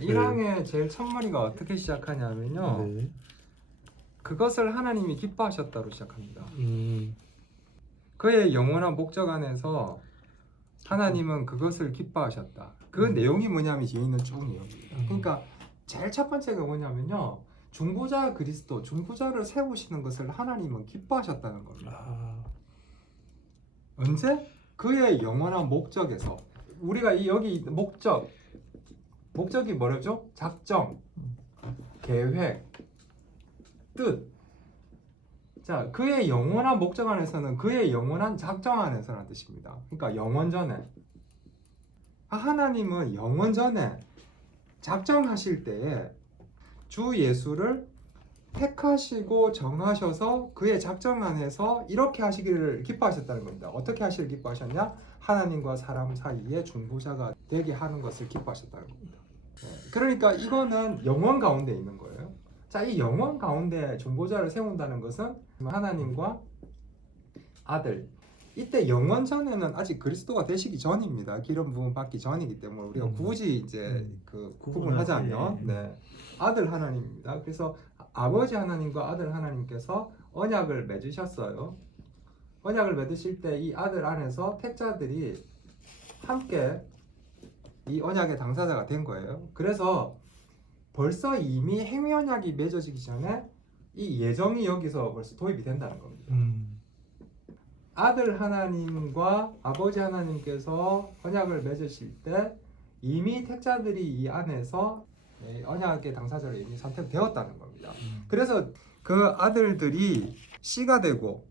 1항의 제일 첫머리가 어떻게 시작하냐면요. 네. 그것을 하나님이 기뻐하셨다로 시작합니다. 그의 영원한 목적 안에서 하나님은 그것을 기뻐하셨다. 그 내용이 뭐냐면 뒤에 있는 쭉 내용입니다. 그러니까 제일 첫 번째가 뭐냐면요. 중보자 그리스도, 중보자를 세우시는 것을 하나님은 기뻐하셨다는 겁니다. 언제? 그의 영원한 목적에서. 우리가 여기 목적이 뭐라죠? 작정, 계획, 뜻. 자, 그의 영원한 목적 안에서는 그의 영원한 작정 안에서라는 뜻입니다. 그러니까 영원전에. 하나님은 영원전에 작정하실 때에 주 예수를 택하시고 정하셔서 그의 작정 안에서 이렇게 하시기를 기뻐하셨다는 겁니다. 어떻게 하시기를 기뻐하셨냐? 하나님과 사람 사이에 중보자가 되게 하는 것을 기뻐하셨다는 겁니다. 그러니까 이거는 영원 가운데 있는 거예요. 자, 이 영원 가운데 중보자를 세운다는 것은 하나님과 아들. 이때 영원 전에는 아직 그리스도가 되시기 전입니다. 기름 부음 받기 전이기 때문에 우리가 굳이 이제 그 구분하자면 네. 아들 하나님입니다. 그래서 아버지 하나님과 아들 하나님께서 언약을 맺으셨어요. 언약을 맺으실 때 이 아들 안에서 택자들이 함께 이 언약의 당사자가 된 거예요. 그래서 벌써 이미 행위 언약이 맺어지기 전에 이 예정이 여기서 벌써 도입이 된다는 겁니다. 아들 하나님과 아버지 하나님께서 언약을 맺으실 때 이미 택자들이 이 안에서 언약의 당사자로 이미 선택되었다는 겁니다. 그래서 그 아들들이 씨가 되고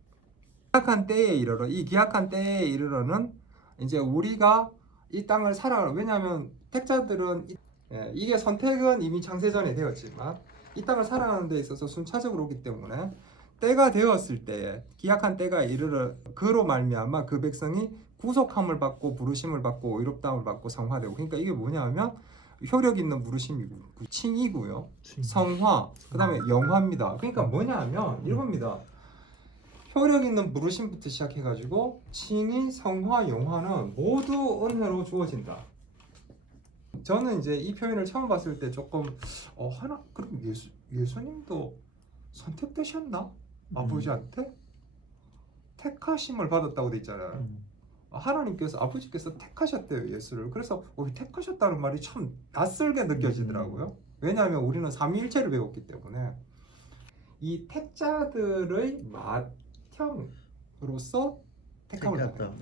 기약한 때에 이르러 이 기약한 때에 이르러는 이제 우리가 이 땅을 살아가는, 왜냐하면 택자들은 이게 선택은 이미 창세전에 되었지만 이 땅을 살아가는 데 있어서 순차적으로 오기 때문에 때가 되었을 때에 기약한 때가 이르러 그로 말미암아 그 백성이 구속함을 받고 부르심을 받고 의롭다함을 받고 성화되고, 그러니까 이게 뭐냐면 효력 있는 부르심이고 칭이고요, 성화, 그 다음에 영화입니다. 그러니까 뭐냐면 이겁니다. 효력 있는 부르심부터 시작해가지고 칭의, 성화, 영화는 모두 은혜로 주어진다. 저는 이제 이 표현을 처음 봤을 때 조금 그럼 예수님도 선택되셨나? 아버지한테? 택하심을 받았다고 돼 있잖아요. 하나님께서, 아버지께서 택하셨대요, 예수를. 그래서 택하셨다는 말이 참 낯설게 느껴지더라고요. 왜냐하면 우리는 삼위일체를 배웠기 때문에 이 택자들의 맏형으로서 택함을 받았다.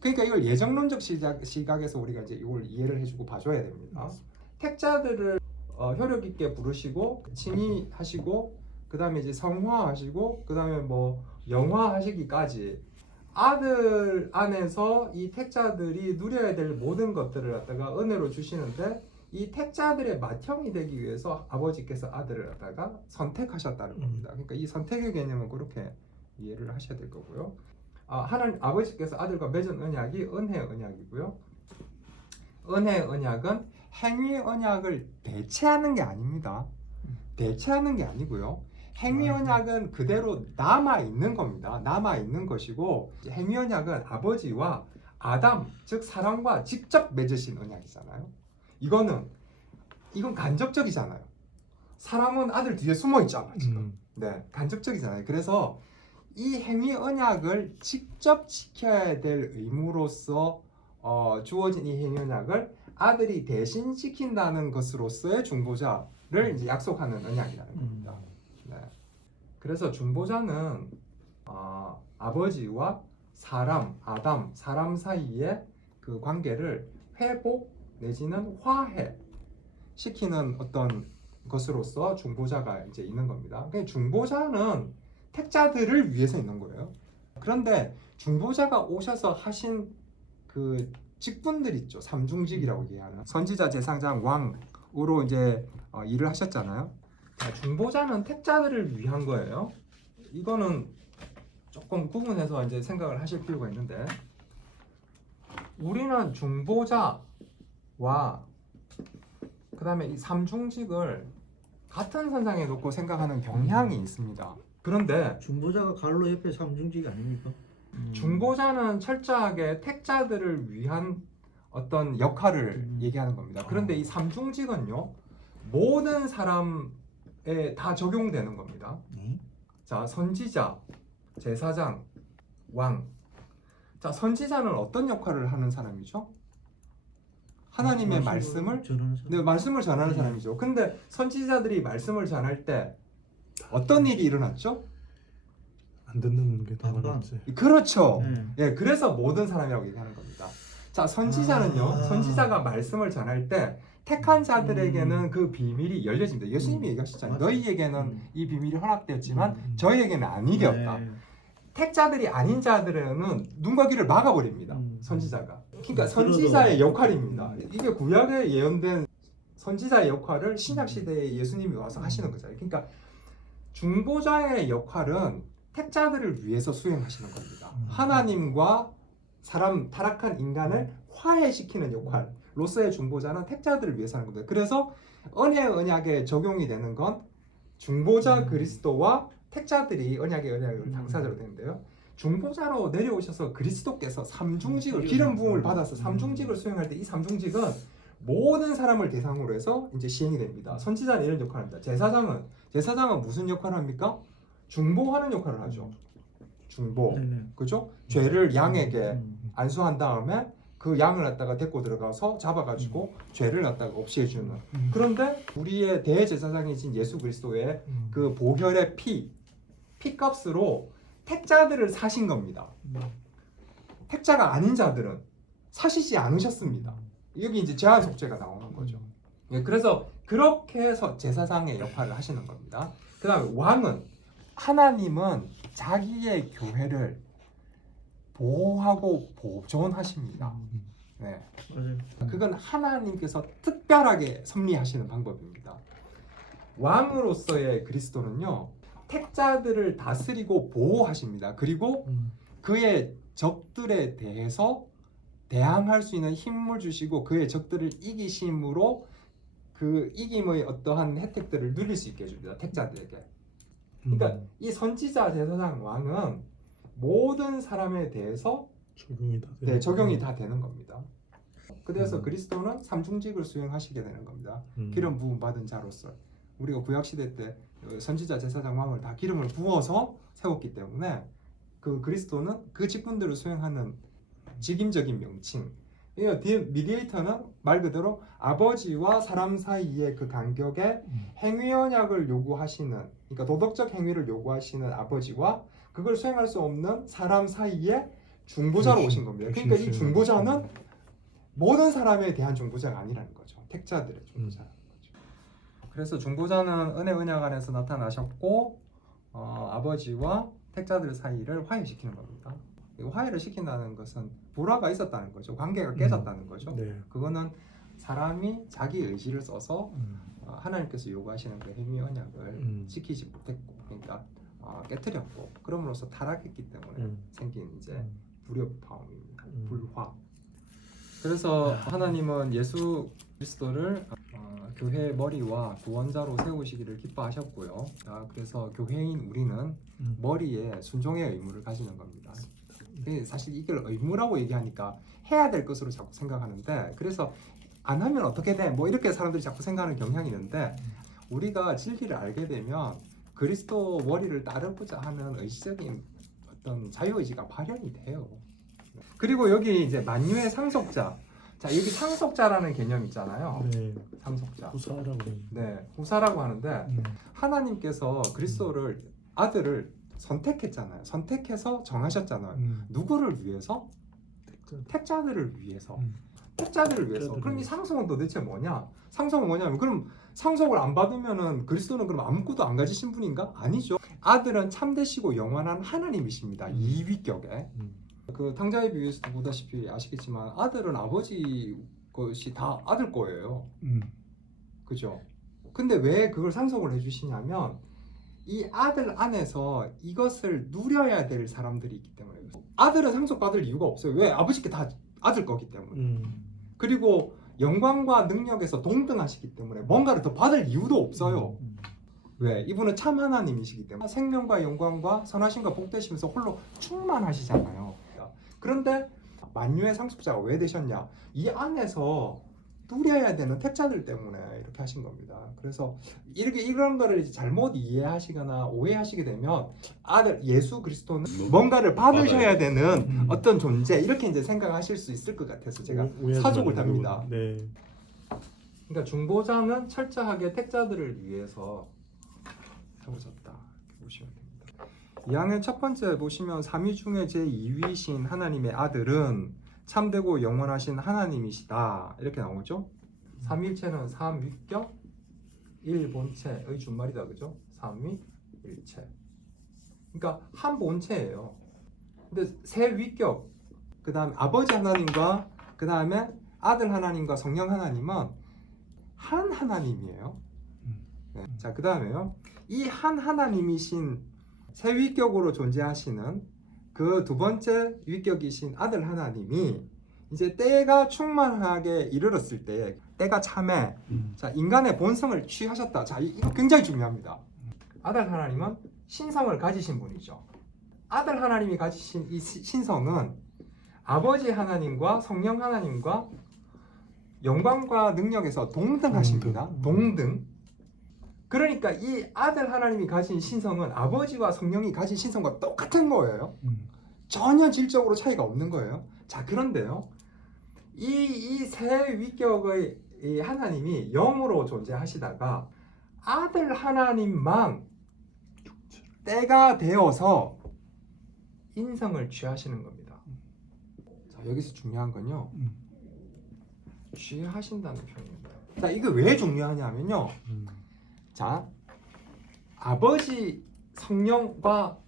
그러니까 이걸 예정론적 시각에서 우리가 이제 이걸 이해를 해주고 봐줘야 됩니다. 택자들을 효력 있게 부르시고 칭의하시고 그 다음에 이제 성화하시고 그 다음에 뭐 영화하시기까지 아들 안에서 이 택자들이 누려야 될 모든 것들을 갖다가 은혜로 주시는데, 이 택자들의 맏형이 되기 위해서 아버지께서 아들을 갖다가 선택하셨다는 겁니다. 그러니까 이 선택의 개념은 그렇게 이해를 하셔야 될 거고요. 하나님 아버지께서 아들과 맺은 언약이 은혜 언약이고요. 은혜 언약은 행위 언약을 대체하는 게 아닙니다. 대체하는 게 아니고요. 행위 언약은 그대로 남아 있는 겁니다. 남아 있는 것이고, 행위 언약은 아버지와 아담, 즉 사람과 직접 맺으신 언약이잖아요. 이건 간접적이잖아요. 사람은 아들 뒤에 숨어 있잖아 지금. 네, 간접적이잖아요. 그래서 이 행위 언약을 직접 지켜야 될 의무로서 주어진 이 행위 언약을 아들이 대신 지킨다는 것으로서의 중보자를 이제 약속하는 언약이라는 겁니다. 네. 그래서 중보자는 아버지와 사람, 아담, 사람 사이의 그 관계를 회복 내지는 화해 시키는 어떤 것으로서 중보자가 이제 있는 겁니다. 그러니까 중보자는 택자들을 위해서 있는 거예요. 그런데 중보자가 오셔서 하신 그 직분들 있죠. 삼중직이라고 얘기하는 선지자, 제사장, 왕으로 이제 일을 하셨잖아요. 중보자는 택자들을 위한 거예요. 이거는 조금 구분해서 이제 생각을 하실 필요가 있는데, 우리는 중보자와 그 다음에 이 삼중직을 같은 선상에 놓고 생각하는 경향이 있습니다. 그런데 중보자가 갈로 옆에 삼중직이 아닙니까? 중보자는 철저하게 택자들을 위한 어떤 역할을 얘기하는 겁니다. 그런데 이 삼중직은요 모든 사람에 다 적용되는 겁니다. 자, 선지자, 제사장, 왕. 자, 선지자는 어떤 역할을 하는 사람이죠? 하나님의 말씀을 전하는 사람이죠. 근데 선지자들이 말씀을 전할 때 어떤 일이 일어났죠? 안 듣는 게 더 많았지. 그렇죠. 예, 그래서 모든 사람이라고 얘기하는 겁니다. 자, 선지자는요, 선지자가 말씀을 전할 때 택한 자들에게는 그 비밀이 열려집니다. 예수님이 얘기하셨잖아요. 너희에게는 이 비밀이 허락되었지만 저희에게는 아니 되었다. 택자들이 아닌 자들에는 눈과 귀를 막아버립니다. 선지자가. 그러니까 선지자의 역할입니다. 이게 구약에 예언된 선지자의 역할을 신약 시대에 예수님이 와서 하시는 거잖아요. 그러니까 중보자의 역할은 택자들을 위해서 수행하시는 겁니다. 하나님과 사람, 타락한 인간을 화해시키는 역할로서의 중보자는 택자들을 위해서 하는 겁니다. 그래서 은혜의 언약에 적용이 되는 건 중보자 그리스도와 택자들이 언약을 당사자로 되는데요. 중보자로 내려오셔서 그리스도께서 삼중직을 기름 부음을 받아서 삼중직을 수행할 때 이 삼중직은 모든 사람을 대상으로 해서 이제 시행이 됩니다. 선지자는 이런 역할을 합니다. 제사장은 무슨 역할을 합니까? 중보하는 역할을 하죠. 중보, 그죠? 죄를 양에게 안수한 다음에 그 양을 갖다가 데리고 들어가서 잡아가지고 죄를 갖다가 없애주는. 그런데 우리의 대제사장이신 예수 그리스도의 그 보혈의 피값으로 택자들을 사신 겁니다. 택자가 아닌 자들은 사시지 않으셨습니다. 여기 이제 제한 속죄가 나오는 거죠. 예, 그래서 그렇게 해서 제사장의 역할을 하시는 겁니다. 그 다음에 왕은, 하나님은 자기의 교회를 보호하고 보존하십니다. 네. 그건 하나님께서 특별하게 섭리하시는 방법입니다. 왕으로서의 그리스도는요, 택자들을 다스리고 보호하십니다. 그리고 그의 적들에 대해서 대항할 수 있는 힘을 주시고 그의 적들을 이기심으로 그 이김의 어떠한 혜택들을 누릴 수 있게 해줍니다. 택자들에게. 그러니까 이 선지자, 제사장, 왕은 모든 사람에 대해서 적용이 다 되는 겁니다. 그래서 그리스도는 삼중직을 수행하시게 되는 겁니다. 기름 부음 받은 자로서 우리가 구약 시대 때 선지자, 제사장, 왕을 다 기름을 부어서 세웠기 때문에 그 그리스도는 그 직분들을 수행하는 직임적인 명칭. 미디에이터는 말 그대로 아버지와 사람 사이의 그 간격에 행위 언약을 요구하시는, 그러니까 도덕적 행위를 요구하시는 아버지와 그걸 수행할 수 없는 사람 사이에 중보자로 오신 겁니다. 그러니까 이 중보자는 모든 사람에 대한 중보자가 아니라는 거죠. 택자들의 중보자라는 거죠. 그래서 중보자는 은혜 언약 안에서 나타나셨고 아버지와 택자들 사이를 화해시키는 겁니다. 화해를 시킨다는 것은 불화가 있었다는 거죠. 관계가 깨졌다는 거죠. 네. 그거는 사람이 자기 의지를 써서 하나님께서 요구하시는 그 행위 언약을 지키지 못했고, 그러니까 깨뜨렸고, 그럼으로써 타락했기 때문에 생긴 이제 불협화음입니다. 불화. 그래서 하나님은 예수 그리스도를 교회의 머리와 구원자로 세우시기를 기뻐하셨고요. 그래서 교회인 우리는 머리에 순종의 의무를 가지는 겁니다. 사실 이걸 의무라고 얘기하니까 해야 될 것으로 자꾸 생각하는데, 그래서 안 하면 어떻게 돼? 뭐 이렇게 사람들이 자꾸 생각하는 경향이 있는데, 우리가 진리를 알게 되면 그리스도 머리를 따르고자 하는 의지적인 어떤 자유의지가 발현이 돼요. 그리고 여기 이제 만유의 상속자. 자, 여기 상속자라는 개념 있잖아요. 네. 상속자. 후사라고. 네, 후사라고 하는데 하나님께서 그리스도를 아들을 선택했잖아요. 선택해서 정하셨잖아요. 누구를 위해서? 택자들을 위해서. 택자들을 위해서. 그럼 이 상속은 도대체 뭐냐? 상속은 뭐냐면, 그럼 상속을 안 받으면은 그리스도는 그럼 아무것도 안 가지신 분인가? 아니죠. 아들은 참되시고 영원한 하나님이십니다. 이 위격에. 그 탕자의 비유에서도 보다시피 아시겠지만 아들은 아버지 것이 다 아들 거예요. 그죠? 근데 왜 그걸 상속을 해주시냐면 이 아들 안에서 이것을 누려야 될 사람들이 있기 때문에. 아들은 상속받을 이유가 없어요. 왜? 아버지께 다 아들 거기 때문에. 그리고 영광과 능력에서 동등하시기 때문에 뭔가를 더 받을 이유도 없어요. 왜? 이분은 참 하나님이시기 때문에 생명과 영광과 선하심과 복되시면서 홀로 충만하시잖아요. 그런데 만유의 상속자가 왜 되셨냐? 이 안에서 누려야 되는 택자들 때문에 이렇게 하신 겁니다. 그래서 이렇게 이런 거를 이제 잘못 이해하시거나 오해하시게 되면 아들 예수 그리스도는 뭔가를 받으셔야 되는 어떤 존재 이렇게 이제 생각하실 수 있을 것 같아서 제가 사족을 답니다. 네. 그러니까 중보자는 철저하게 택자들을 위해서 세워졌다 이렇게 보시면 됩니다. 2학년 첫 번째 보시면 삼위 중에 제2위신 하나님의 아들은 참되고 영원하신 하나님이시다 이렇게 나오죠. 삼위일체는 삼위격 일본체의 준말이다, 그죠? 삼위일체. 그러니까 한 본체예요. 근데 세 위격, 그 다음에 아버지 하나님과 그 다음에 아들 하나님과 성령 하나님은 한 하나님이에요. 네. 자, 그 다음에요. 이 한 하나님이신 세 위격으로 존재하시는 그 두 번째 위격이신 아들 하나님이 이제 때가 충만하게 이르렀을 때 때가 참에 자, 인간의 본성을 취하셨다. 자, 이거 굉장히 중요합니다. 아들 하나님은 신성을 가지신 분이죠. 아들 하나님이 가지신 이 신성은 아버지 하나님과 성령 하나님과 영광과 능력에서 동등하십니다. 동등. 그러니까 이 아들 하나님이 가진 신성은 아버지와 성령이 가진 신성과 똑같은 거예요. 전혀 질적으로 차이가 없는 거예요. 자, 그런데요. 이 세 위격의 이 하나님이 영으로 존재하시다가 아들 하나님만 때가 되어서 인성을 취하시는 겁니다. 자, 여기서 중요한 건요. 취하신다는 표현입니다. 자, 이게 왜 중요하냐면요. 자, 아버지 성령과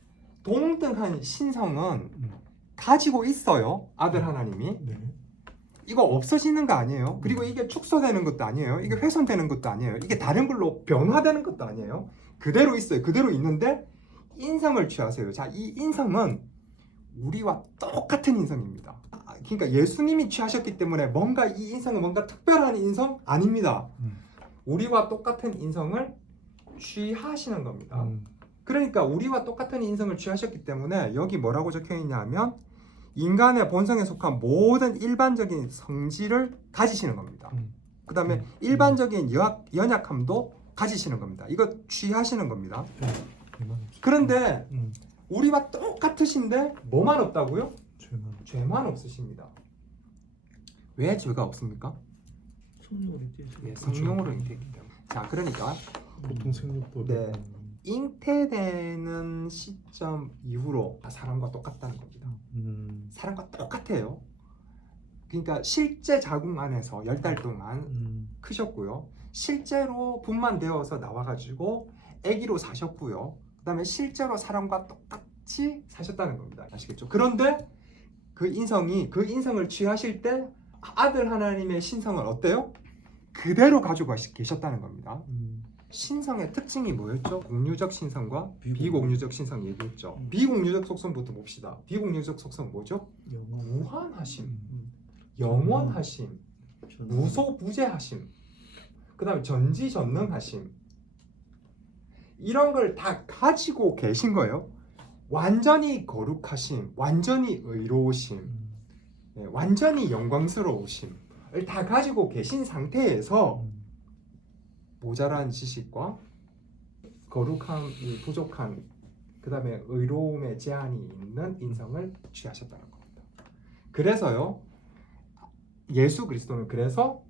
동등한 신성은 가지고 있어요. 아들 하나님이. 네. 이거 없어지는 거 아니에요. 그리고 이게 축소되는 것도 아니에요. 이게 훼손되는 것도 아니에요. 이게 다른 걸로 변화되는 것도 아니에요. 그대로 있어요. 그대로 있는데 인성을 취하세요. 자, 이 인성은 우리와 똑같은 인성입니다. 그러니까 예수님이 취하셨기 때문에 뭔가 이 인성은 뭔가 특별한 인성 아닙니다. 우리와 똑같은 인성을 취하시는 겁니다. 그러니까 우리와 똑같은 인성을 취하셨기 때문에 여기 뭐라고 적혀 있냐면 인간의 본성에 속한 모든 일반적인 성질을 가지시는 겁니다. 그 다음에 일반적인 연약함도 가지시는 겁니다. 이거 취하시는 겁니다. 그런데 우리와 똑같으신데 뭐만 없다고요? 죄만 없으십니다. 왜 죄가 없습니까? 성령으로 잉태했어요. 예, 성령으로 잉태했기 때문에. 자, 그러니까 보통 생육법. 네. 잉태되는 시점 이후로 사람과 똑같다는 겁니다. 사람과 똑같아요. 그러니까 실제 자궁 안에서 10달 동안 크셨고요. 실제로 분만 되어서 나와가지고 아기로 사셨고요. 그 다음에 실제로 사람과 똑같이 사셨다는 겁니다. 아시겠죠? 그런데 그 인성을 취하실 때 아들 하나님의 신성은 어때요? 그대로 가지고 계셨다는 겁니다. 신성의 특징이 뭐였죠? 공유적 신성과 비공유적 신성 얘기했죠. 비공유적 속성부터 봅시다. 비공유적 속성 뭐죠? 무한하심, 영원하심, 무소부재하심, 그 다음에 전지전능하심. 이런 걸 다 가지고 계신 거예요. 완전히 거룩하심, 완전히 의로우심, 완전히 영광스러우심을 다 가지고 계신 상태에서 모자란 지식과 거룩함이 부족한 그 다음에 의로움의 제한이 있는 인성을 취하셨다는 겁니다. 그래서요, 예수 그리스도는 그래서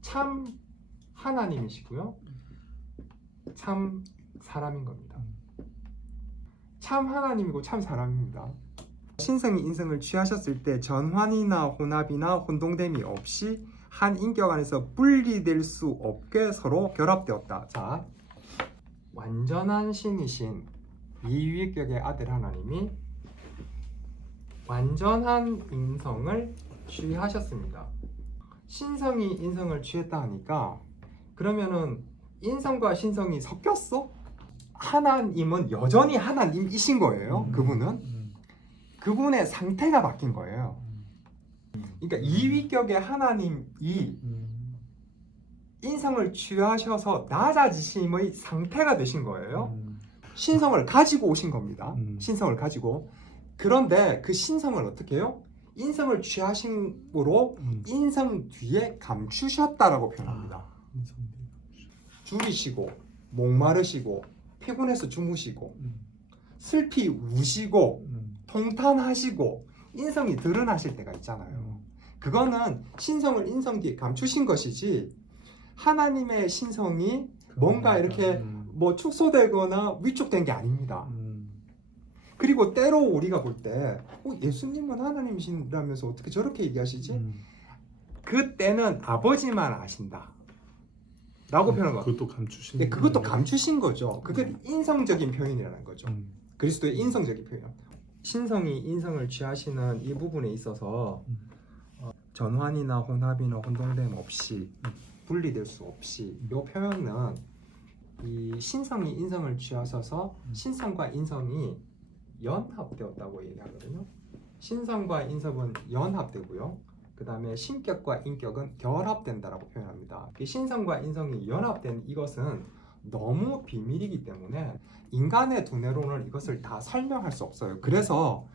참 하나님이시고요, 참 사람인 겁니다. 참 하나님이고 참 사람입니다. 신성이 인성을 취하셨을 때 전환이나 혼합이나 혼동됨이 없이 한 인격 안에서 분리될 수 없게 서로 결합되었다. 자, 완전한 신이신 이위격의 아들 하나님이 완전한 인성을 취하셨습니다. 신성이 인성을 취했다 하니까 그러면은 인성과 신성이 섞였어? 하나님은 여전히 하나님이신 거예요. 그분의 상태가 바뀐 거예요. 그러니까 이위격의 하나님이 인성을 취하셔서 낮아지심의 상태가 되신 거예요. 신성을 가지고 오신 겁니다. 신성을 가지고. 그런데 그 신성을 어떻게 해요? 인성을 취하심으로 음. 인성 뒤에 감추셨다라고 표현합니다. 인성비. 줄이시고 목마르시고 피곤해서 주무시고 음. 슬피 우시고 음. 통탄하시고 인성이 드러나실 때가 있잖아요. 그거는 신성을 인성 뒤에 감추신 것이지 하나님의 신성이 뭔가 이렇게 뭐 축소되거나 위축된 게 아닙니다. 그리고 때로 우리가 볼 때 예수님은 하나님이시라면서 어떻게 저렇게 얘기하시지? 그때는 아버지만 아신다 라고 표현한 거. 그것도 감추신. 네, 그것도 감추신 거죠. 그게 인성적인 표현이라는 거죠. 음. 그리스도의 인성적인 표현. 신성이 인성을 취하시는 이 부분에 있어서 전환이나 혼합이나 혼동됨 없이 분리될 수 없이 이 표현은 이 신성이 인성을 취하셔서 신성과 인성이 연합되었다고 얘기하거든요. 신성과 인성은 연합되고요. 그 다음에 신격과 인격은 결합된다라고 표현합니다. 신성과 인성이 연합된 이것은 너무 비밀이기 때문에 인간의 두뇌로는 이것을 다 설명할 수 없어요. 그래서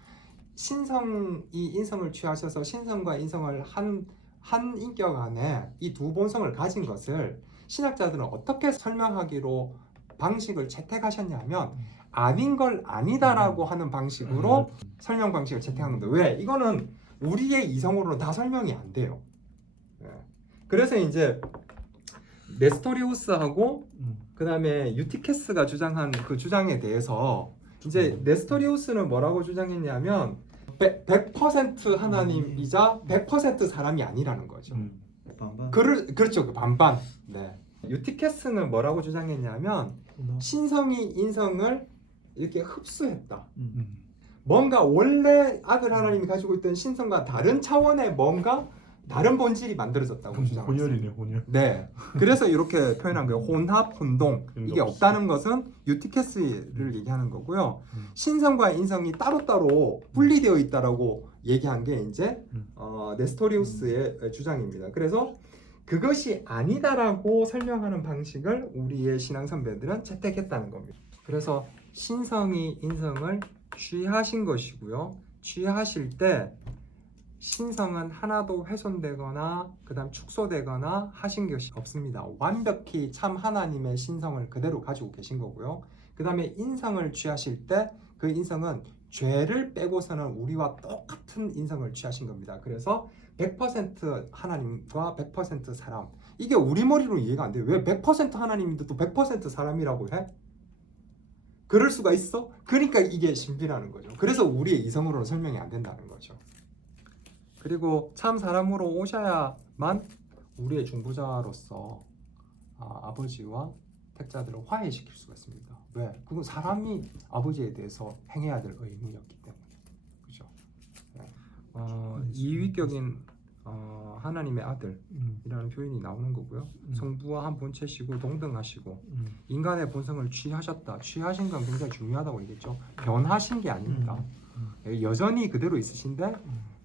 신성이 인성을 취하셔서 신성과 인성을 한 인격 안에 이 두 본성을 가진 것을 신학자들은 어떻게 설명하기로 방식을 채택하셨냐면 아닌 걸 아니다라고 하는 방식으로 설명 방식을 채택한 겁니다. 왜? 이거는 우리의 이성으로는 다 설명이 안 돼요. 그래서 이제 네스토리우스하고 그 다음에 유티케스가 주장한 그 주장에 대해서 이제 네스토리우스는 뭐라고 주장했냐면 100% 하나님이자 100% 사람이 아니라는 거죠. 반반. 그렇죠. 그 반반. 네. 유티케스는 뭐라고 주장했냐면 신성이 인성을 이렇게 흡수했다. 뭔가 원래 아들 하나님이 가지고 있던 신성과 다른 차원의 뭔가 다른 본질이 만들어졌다고 주장했어요. 혼혈이네, 혼혈. 네. 그래서 이렇게 표현한 거예요. 혼합, 혼동. 이게 없다는 것은 유티케스를 얘기하는 거고요. 신성과 인성이 따로따로 분리되어 있다라고 얘기한 게 이제 네스토리우스의 주장입니다. 그래서 그것이 아니다라고 설명하는 방식을 우리의 신앙 선배들은 채택했다는 겁니다. 그래서 신성이 인성을 취하신 것이고요. 취하실 때 신성은 하나도 훼손되거나 그다음 축소되거나 하신 것이 없습니다. 완벽히 참 하나님의 신성을 그대로 가지고 계신 거고요. 그 다음에 인성을 취하실 때 그 인성은 죄를 빼고서는 우리와 똑같은 인성을 취하신 겁니다. 그래서 100% 하나님과 100% 사람. 이게 우리 머리로 이해가 안 돼요. 왜 100% 하나님인데 또 100% 사람이라고 해? 그럴 수가 있어? 그러니까 이게 신비라는 거죠. 그래서 우리의 이성으로는 설명이 안 된다는 거죠. 그리고 참 사람으로 오셔야만 우리의 중보자로서 아버지와 택자들을 화해시킬 수가 있습니다. 왜? 그건 사람이 아버지에 대해서 행해야 될 의무였기 때문에. 그죠? 이위격인 하나님의 아들이라는 표현이 나오는 거고요. 성부와 한 본체시고 동등하시고 인간의 본성을 취하셨다. 취하신 건 굉장히 중요하다고 얘기했죠. 변하신 게 아닙니다. 여전히 그대로 있으신데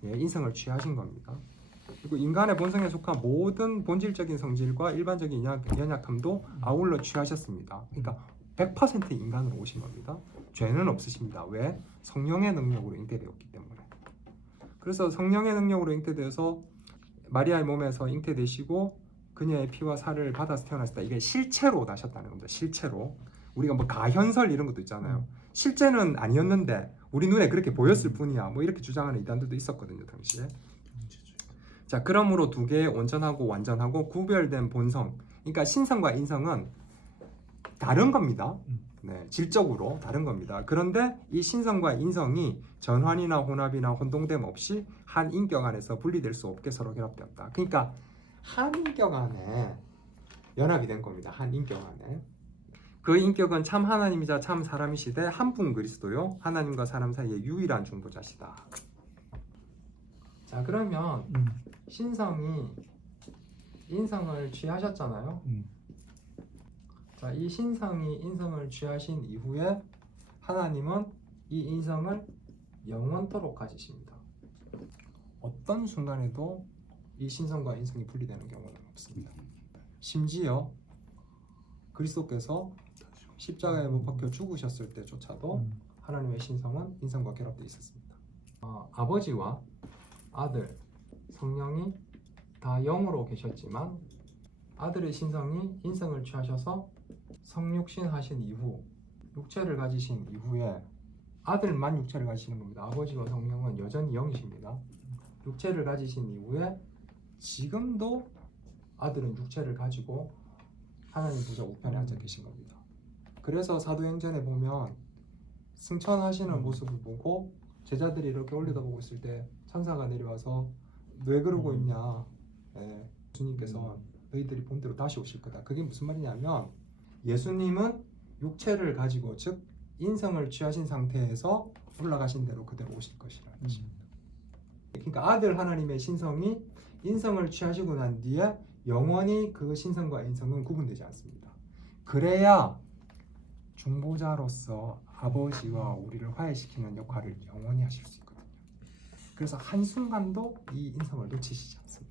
인성을 취하신 겁니다. 그리고 인간의 본성에 속한 모든 본질적인 성질과 일반적인 연약함도 아울러 취하셨습니다. 그러니까 100% 인간으로 오신 겁니다. 죄는 없으십니다. 왜? 성령의 능력으로 잉태되었기 때문에. 그래서 성령의 능력으로 잉태되어서 마리아의 몸에서 잉태되시고 그녀의 피와 살을 받아서 태어나셨다. 이게 실체로 나셨다는 겁니다. 실체로. 우리가 뭐 가현설 이런 것도 있잖아요. 실제는 아니었는데 우리 눈에 그렇게 보였을 뿐이야. 뭐 이렇게 주장하는 이단들도 있었거든요, 당시에. 자, 그러므로 두 개의 온전하고 완전하고 구별된 본성. 그러니까 신성과 인성은 다른 겁니다. 네, 질적으로 다른 겁니다. 그런데 이 신성과 인성이 전환이나 혼합이나 혼동됨 없이 한 인격 안에서 분리될 수 없게 서로 결합되었다. 그러니까 한 인격 안에 연합이 된 겁니다. 한 인격 안에. 그 인격은 참 하나님이자 참 사람이시되 한 분 그리스도요. 하나님과 사람 사이의 유일한 중보자시다. 자, 그러면 신성이 인성을 취하셨잖아요. 자, 이 신성이 인성을 취하신 이후에 하나님은 이 인성을 영원토록 가지십니다. 어떤 순간에도 이 신성과 인성이 분리되는 경우는 없습니다. 심지어 그리스도께서 십자가에 못 박혀 죽으셨을 때조차도 하나님의 신성은 인성과 결합되어 있었습니다. 아버지와 아들, 성령이 다 영으로 계셨지만 아들의 신성이 인성을 취하셔서 성육신 하신 이후 육체를 가지신 이후에 아들만 육체를 가지시는 겁니다. 아버지와 성령은 여전히 영이십니다. 육체를 가지신 이후에 지금도 아들은 육체를 가지고 하나님 보좌 우편에 앉아 계신 겁니다. 그래서 사도행전에 보면 승천하시는 모습을 보고 제자들이 이렇게 올려다보고 있을 때 천사가 내려와서 왜 그러고 있냐, 예수님께서 너희들이 본 대로 다시 오실 거다. 그게 무슨 말이냐면 예수님은 육체를 가지고 즉 인성을 취하신 상태에서 올라가신 대로 그대로 오실 것이라는 것입니다. 그러니까 아들 하나님의 신성이 인성을 취하시고 난 뒤에 영원히 그 신성과 인성은 구분되지 않습니다. 그래야 중보자로서 아버지와 우리를 화해시키는 역할을 영원히 하실 수 있거든요. 그래서 한순간도 이 인성을 놓치시지 않습니다.